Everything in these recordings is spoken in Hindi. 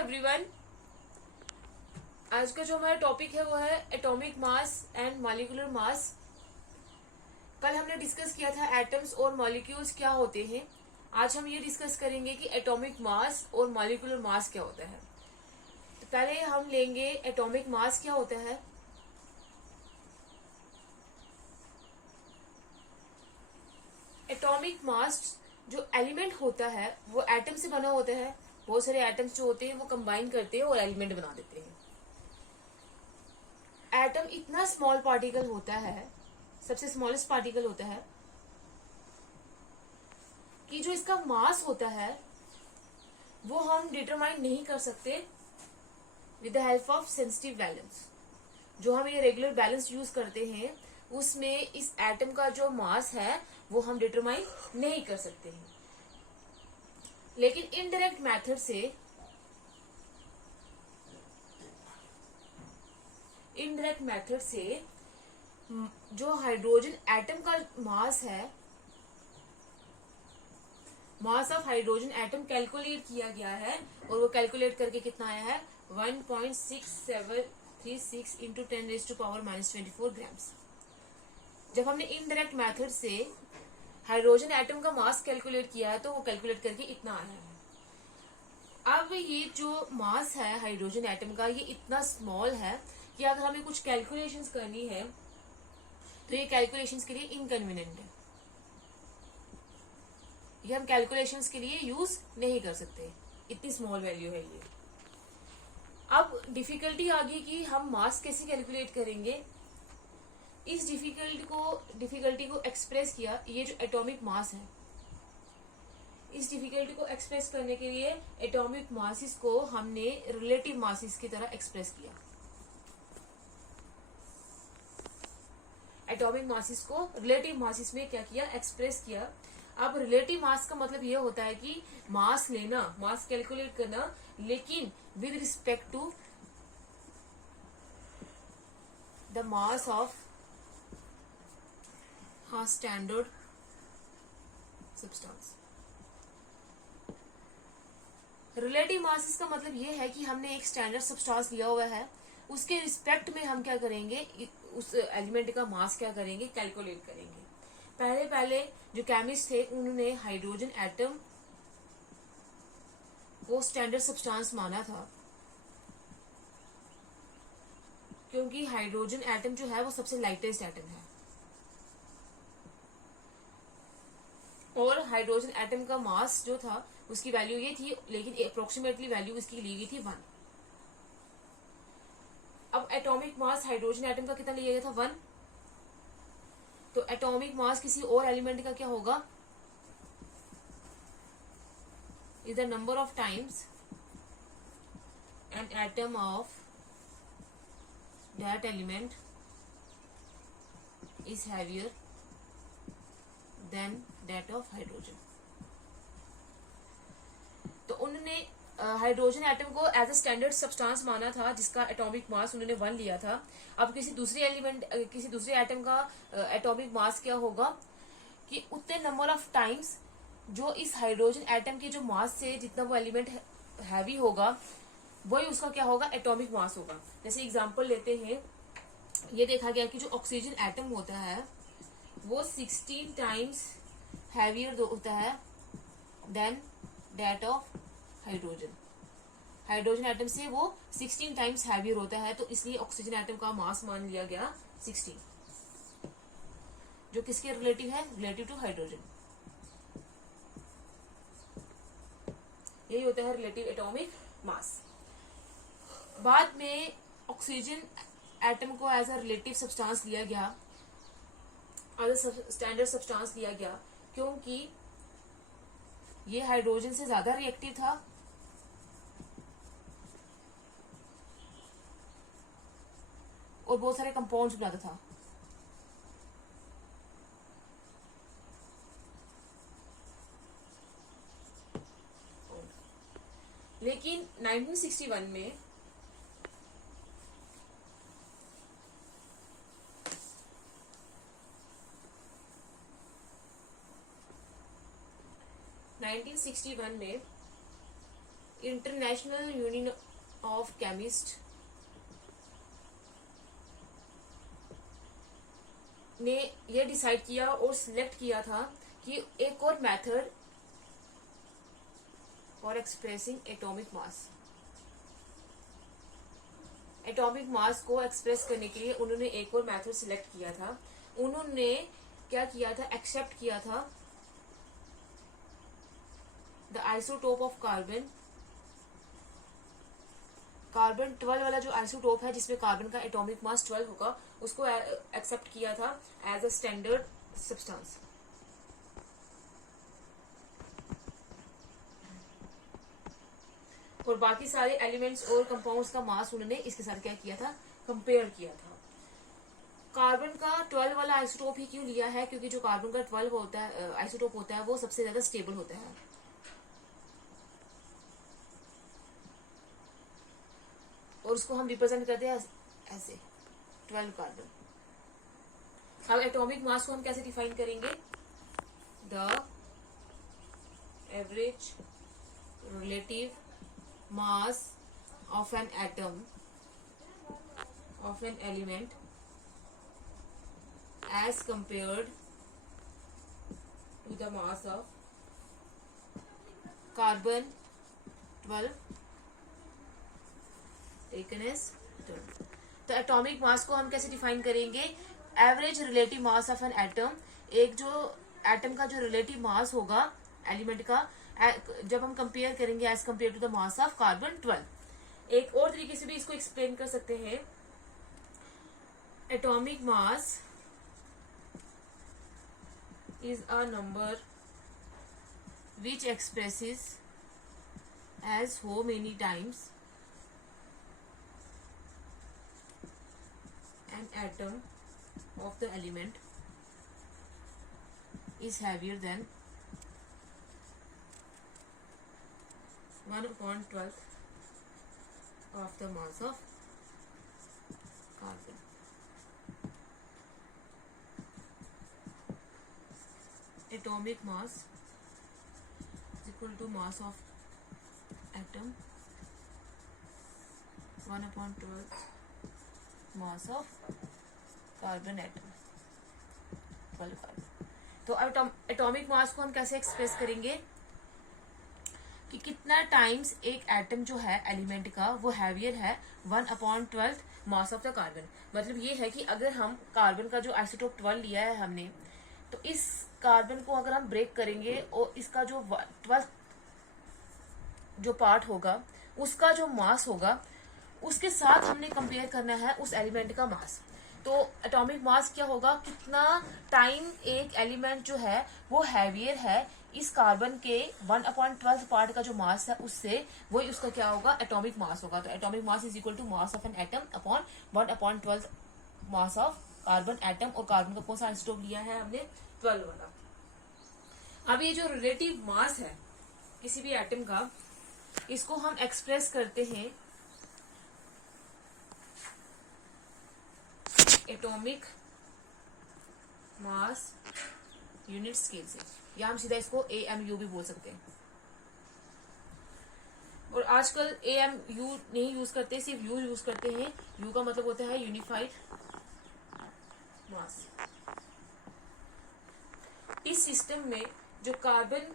एवरीवन। आज का जो हमारा टॉपिक है वो है atomic mass and molecular mass. कल हमने डिस्कस किया था एटम्स और मॉलिक्यूल्स क्या होते हैं। आज हम ये डिस्कस करेंगे कि एटॉमिक मास और मॉलिक्यूलर मास क्या होता है। तो पहले हम लेंगे एटॉमिक मास क्या होता है। एटॉमिक मास जो एलिमेंट होता है वो एटम से बना होता है। बहुत सारे एटम्स जो होते हैं वो कंबाइन करते हैं और एलिमेंट बना देते हैं। एटम इतना स्मॉल पार्टिकल होता है, सबसे स्मॉलेस्ट पार्टिकल होता है, कि जो इसका मास होता है वो हम डिटरमाइन नहीं कर सकते with the help of sensitive balance. जो हम ये रेगुलर बैलेंस यूज करते हैं उसमें इस एटम का जो मास है वो हम डिटरमाइन नहीं कर सकते हैं। लेकिन इनडायरेक्ट मेथड से जो हाइड्रोजन एटम का मास है, mass of hydrogen atom calculate किया गया है और वो कैलकुलेट करके कितना आया है 1.6736 इंटू 10⁻⁻24 ग्राम्स। जब हमने इनडायरेक्ट मेथड से हाइड्रोजन एटम का मास कैलकुलेट किया है तो वो कैलकुलेट करके इतना आया है। अब ये जो मास है हाइड्रोजन एटम का ये इतना स्मॉल है कि अगर हमें कुछ कैलकुलेशंस करनी है तो ये कैलकुलेशंस के लिए इनकन्वीनियंट है। ये हम कैलकुलेशंस के लिए यूज नहीं कर सकते, इतनी स्मॉल वैल्यू है ये। अब डिफिकल्टी आ गई कि हम मास कैसे कैलकुलेट करेंगे। इस डिफिकल्टी को एक्सप्रेस किया, ये जो एटॉमिक मास है इस डिफिकल्टी को एक्सप्रेस करने के लिए एटॉमिक मासिस को हमने रिलेटिव मासिस की तरह एक्सप्रेस किया। एटॉमिक मासिस को रिलेटिव मासिस में क्या किया, एक्सप्रेस किया। अब रिलेटिव मास का मतलब ये होता है कि मास लेना, मास कैलकुलेट करना, लेकिन with respect to the mass of standard substance. Relative masses का मतलब ये है कि हमने एक स्टैंडर्ड सब्सटेंस लिया हुआ है, उसके रिस्पेक्ट में हम क्या करेंगे, उस एलिमेंट का मास क्या करेंगे, कैलकुलेट करेंगे। पहले जो केमिस्ट थे उन्होंने हाइड्रोजन एटम को स्टैंडर्ड सब्सटेंस माना था, क्योंकि हाइड्रोजन एटम जो है वो सबसे लाइटेस्ट एटम है और हाइड्रोजन एटम का मास जो था उसकी वैल्यू ये थी, लेकिन अप्रोक्सीमेटली वैल्यू इसकी ली गई थी 1। अब एटॉमिक मास हाइड्रोजन एटम का कितना लिया गया था, 1। तो एटॉमिक मास किसी और एलिमेंट का क्या होगा, is the number of times an atom of that element is heavier than that of hydrogen. तो उन्होंने हाइड्रोजन एटम को एज अ स्टैंडर्ड सब्सटेंस माना था जिसका एटॉमिक मास उन्होंने 1 लिया था। अब किसी दूसरे एटम का एटॉमिक मास क्या होगा कि उतने नंबर ऑफ टाइम्स जो इस हाइड्रोजन एटम के जो मास से जितना वो एलिमेंट हैवी होगा वही उसका क्या होगा, एटॉमिक मास होगा। जैसे एग्जांपल लेते हैं, ये देखा गया कि जो ऑक्सीजन एटम होता है वो 16 टाइम्स हैवियर होता है then that of hydrogen. Hydrogen atom से वो 16 टाइम्स हैवियर होता है, तो इसलिए ऑक्सीजन एटम का मास मान लिया गया 16, जो किसके रिलेटिव है, रिलेटिव टू हाइड्रोजन। यही होता है रिलेटिव एटॉमिक मास। बाद में ऑक्सीजन एटम को एज अ रिलेटिव सब्सटेंस लिया गया, एज अ स्टैंडर्ड सब्सटेंस लिया गया, क्योंकि ये हाइड्रोजन से ज्यादा रिएक्टिव था और बहुत सारे कंपाउंड्स बनाता था। लेकिन 1961 में इंटरनेशनल यूनियन ऑफ केमिस्ट ने यह डिसाइड किया और सिलेक्ट किया था कि एक और method for expressing atomic mass, atomic mass को एक्सप्रेस करने के लिए उन्होंने एक और मेथड सिलेक्ट किया था। उन्होंने क्या किया था, एक्सेप्ट किया था the isotope of carbon, carbon 12 वाला जो आइसोटोप है जिसमें कार्बन का एटॉमिक मास 12 होगा, उसको एक्सेप्ट किया था एज अ स्टैंडर्ड सब्सटेंस। और बाकी सारे एलिमेंट्स और कंपाउंड्स का मास उन्होंने इसके साथ क्या किया था, कंपेयर किया था। कार्बन का 12 वाला आइसोटोप ही क्यों लिया है, क्योंकि जो कार्बन का 12 होता है आइसोटोप होता है वो सबसे ज्यादा स्टेबल होता है। और उसको हम रिप्रेजेंट करते हैं ऐसे 12 कार्बन। अब एटॉमिक मास को हम कैसे डिफाइन करेंगे, the average relative mass of an atom of an element as compared to the mass of carbon 12 taken as 12। तो एटॉमिक मास को हम कैसे डिफाइन करेंगे, average relative mass of an atom, एक जो एटम का जो रिलेटिव मास होगा एलिमेंट का जब हम कंपेयर करेंगे as compared to the mass of carbon 12। एक और तरीके से भी इसको एक्सप्लेन कर सकते हैं, atomic mass is a number which expresses as how many times an atom of the element is heavier than 1/12 of the mass of carbon। Atomic mass is equal to mass of atom 1/12 mass of carbon atom 12 carbon. तो एटॉमिक मास को हम कैसे एक्सप्रेस करेंगे कि कितना टाइम्स एक एटम जो है एलिमेंट का वो हैवियर है 1/12 मास ऑफ द कार्बन। मतलब ये है कि अगर हम कार्बन का जो आइसोटोप 12 लिया है हमने, तो इस कार्बन को अगर हम ब्रेक करेंगे और इसका जो 12 जो पार्ट होगा उसका जो मास होगा उसके साथ हमने कंपेयर करना है उस एलिमेंट का मास। तो एटॉमिक मास क्या होगा, कितना टाइम एक एलिमेंट जो है वो हैवियर है इस कार्बन के 1/12 पार्ट का जो मास है उससे, वही उसका क्या होगा, एटॉमिक मास होगा। तो atomic mass is equal to mass of an atom upon 1/12 mass of carbon atom. और कार्बन का कौन सा आइसोटोप लिया है हमने, 12 वाला। अब ये जो रिलेटिव मास है किसी भी एटम का, इसको हम एक्सप्रेस करते हैं एटॉमिक मास यूनिट स्केल से, या हम सीधा इसको AMU भी बोल सकते हैं। और आजकल AMU नहीं यूज करते, सिर्फ U यूज करते हैं। U का मतलब होता है यूनिफाइड मास। इस सिस्टम में जो कार्बन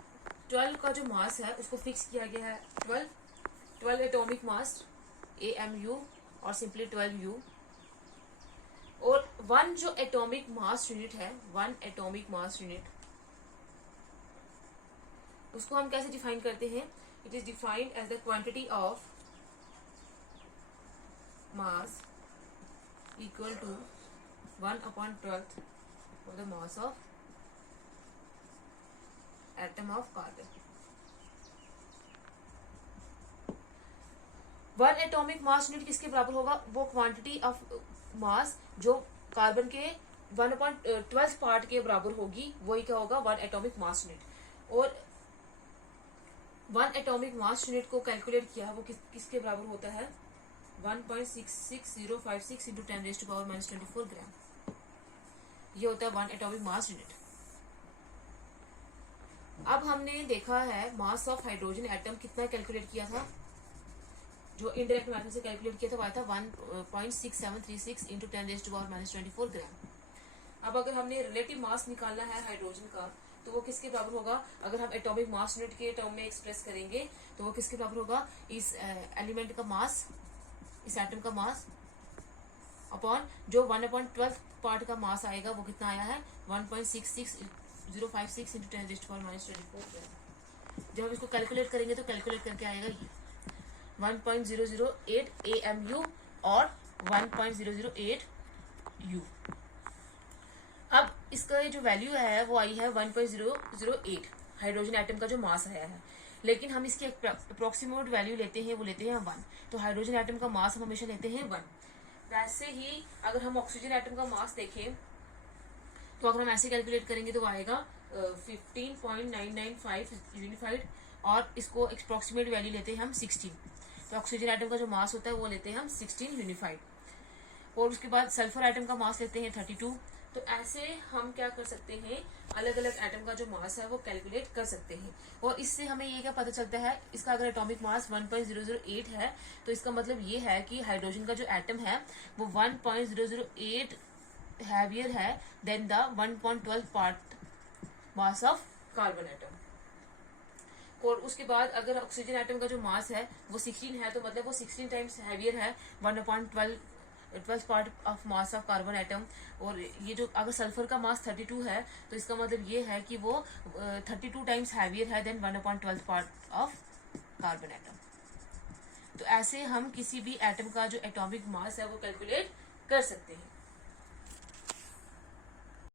12 का जो मास है उसको फिक्स किया गया है 12 एटॉमिक मास AMU और सिंपली 12U। और 1 जो एटॉमिक मास यूनिट है, 1 एटॉमिक मास यूनिट, उसको हम कैसे डिफाइन करते हैं, it is defined as the quantity of mass equal to 1/12 for the mass of atom of carbon. 1 atomic mass unit किसके बराबर होगा, वो क्वांटिटी ऑफ मास जो कार्बन के 1/12 पार्ट के बराबर होगी, वही क्या होगा, 1 एटॉमिक मास यूनिट। और 1 एटॉमिक मास यूनिट को कैलकुलेट किया वो किसके बराबर होता है, 1.66056 इंटू 10⁻⁻24 ग्राम। ये होता है 1 एटॉमिक मास यूनिट। अब हमने देखा है मास ऑफ हाइड्रोजन एटम कितना कैलकुलेट किया था, जो इनडायरेक्ट मेथड से कैलकुलेट किया था वो आया था 1.6736 इंटू 10⁻⁻24 ग्राम। अब अगर हमने रिलेटिव मास निकालना है हाइड्रोजन का तो वो किसके बराबर होगा? अगर हम एटॉमिक मास यूनिट के टर्म में एक्सप्रेस करेंगे तो वो किसके बराबर होगा? इस एलिमेंट का मास, इस एटम का मास अपॉन जो 1/12 पार्ट का मास आएगा वो कितना आया है? 1.66056 इंटू 10⁻⁻24 जब हम इसको कैलकुलेट करेंगे तो कैलकुलेट करके आएगा 1.008 AMU और 1.008 U। अब इसका जो वैल्यू है वो आई है 1.008 हाइड्रोजन एटम का जो मास आया है, लेकिन हम इसकी अप्रोक्सीमेट वैल्यू लेते हैं, वो लेते हैं 1। तो हाइड्रोजन एटम का मास हम हमेशा लेते हैं 1। वैसे ही अगर हम ऑक्सीजन एटम का मास देखें तो अगर हम ऐसे कैलकुलेट करेंगे तो वो आएगा 15.995 यूनिफाइड और इसको अप्रोक्सीमेट वैल्यू लेते हैं हम 16। तो ऑक्सीजन एटम का जो मास होता है वो लेते हैं हम 16 यूनिफाइड। और उसके बाद सल्फर एटम का मास लेते हैं 32। तो ऐसे हम क्या कर सकते हैं, अलग अलग एटम का जो मास है वो कैलकुलेट कर सकते हैं। और इससे हमें ये क्या पता चलता है, इसका अगर एटॉमिक मास 1.008 है तो इसका मतलब ये है कि हाइड्रोजन का जो एटम है वो 1.008 हैवियर है than the 1.12 part mass of carbon atom. और उसके बाद अगर ऑक्सीजन एटम का जो मास है वो 16 है तो मतलब वो 16 टाइम्स हैवियर है 1/12 part of mass of carbon atom. और ये जो अगर सल्फर का मास 32 है तो इसका मतलब ये है कि वो 32 टाइम्स हैवियर है than 1/12 part of carbon atom. तो ऐसे हम किसी भी एटम का जो एटॉमिक मास है वो कैलकुलेट कर सकते हैं।